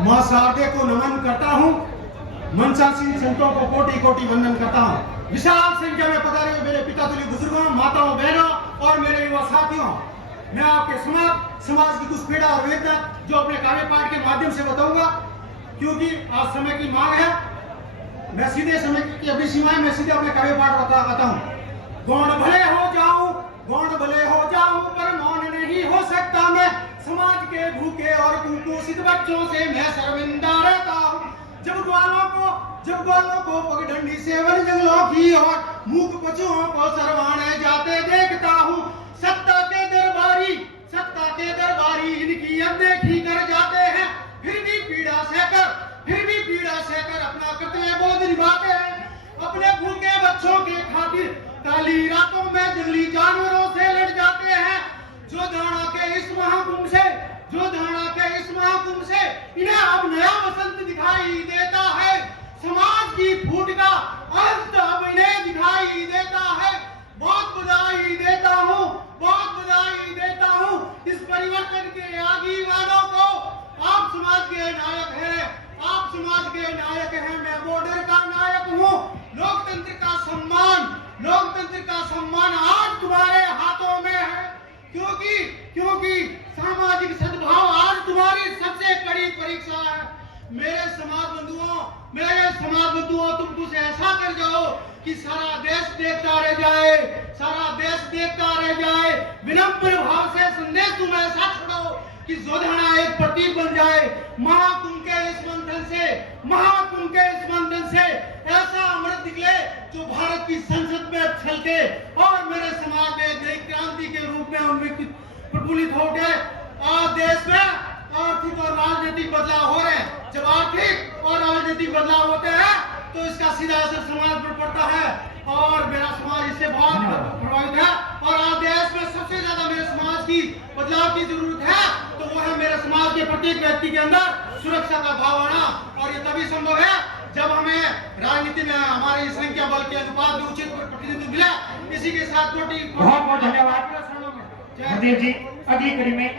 मां शारदे को नमन करता हूँ, मंचासीन संतों को कोटि कोटि वंदन करता हूँ। विशाल संख्या में पधारे हुए मेरे पिता तुल्य बुजुर्गों, माताओं, बहनों और मेरे युवा साथियों, मैं आपके समाज की कुछ पीड़ा और वेदना जो अपने काव्य पाठ के माध्यम से बताऊंगा, क्योंकि आज समय की मांग है। मैं सीधे समय की अभी सीमाएं मैं सीधे अपने काव्य पाठ बताता हूँ। गौण भले हो जाऊं पर मौन नहीं हो सकता मैं, समाज के भूखे और कुपोषित बच्चों से मैं शर्मिंदा रहता हूँ। जब ग्वालों को पगडंडी से वन जंगलों की ओर मूक पशुओं को सरवाने जाते देखता हूँ। सत्ता के दरबारी इनकी अनदेखी कर जाते हैं, फिर भी पीड़ा सहकर अपना कर्तव्य बोध निभाते हैं। अपने भूखे बच्चों के खातिर काली रातों में जंगली जानवरों से लड़ जाते हैं। जो धारणा के इस महाकुंभ से इन्हें अब नया वसंत दिखाई देता है। समाज की फूट का अंत अब इन्हें दिखाई देता है। बहुत बधाई देता हूँ इस परिवर्तन के आगीवानों को। आप समाज के नायक हैं, मैं बॉर्डर का नायक हूँ। लोकतंत्र का सम्मान आज तुम्हारे हाथों में है, क्योंकि सामाजिक सद्भाव आज तुम्हारी सबसे कड़ी परीक्षा है। मेरे समाज बंधुओं, तुम कुछ ऐसा कर जाओ कि सारा देश देखता रह जाए। विनम्र भाव से संदेश तुम ऐसा छोड़ो कि जोधाना एक प्रतीक बन जाए। महाकुंभ के इस मंथन से ऐसा अमृत निकले जो भारत की संसद में छलके और मेरे समाज में एक नई क्रांति के रूप में प्रफुल्लित हो उठे। आज देश में आर्थिक और राजनीतिक बदलाव हो रहे हैं। जब आर्थिक और राजनीतिक बदलाव होते हैं तो इसका सीधा असर समाज पर पड़ता है, और मेरा समाज इससे बहुत प्रभावित है। और आज देश में सबसे ज्यादा मेरे समाज की बदलाव की जरूरत है, तो वो है मेरे समाज के प्रत्येक व्यक्ति के अंदर सुरक्षा का भाव आना। और ये तभी संभव है जब हमें राजनीति में हमारी संख्या बल के अनुपात में उचित प्रतिनिधित्व मिला। इसी के साथ बहुत बहुत धन्यवाद। अगली कड़ी में